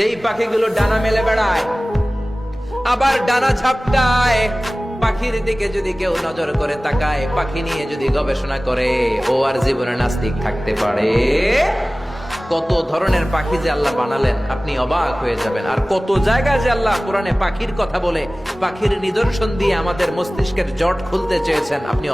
যেই পাখিগুলো ডানা মেলে বেড়ায়, আবার ডানা ঝাপটায়, পাখির দিকে যদি কেউ নজর করে তাকায়, পাখি নিয়ে যদি গবেষণা করে, ও আর জীবনে নাস্তিক থাকতে পারে? কত ধরনের পাখি যে আল্লাহ বানালেন, আপনি অবাক হয়ে যাবেন। আর কত জায়গায় যে আল্লাহ কোরআনে পাখির কথা বলে, পাখির নিদর্শন দিয়ে আমাদের মস্তিষ্কের জট খুলতে চেয়েছেন, আপনি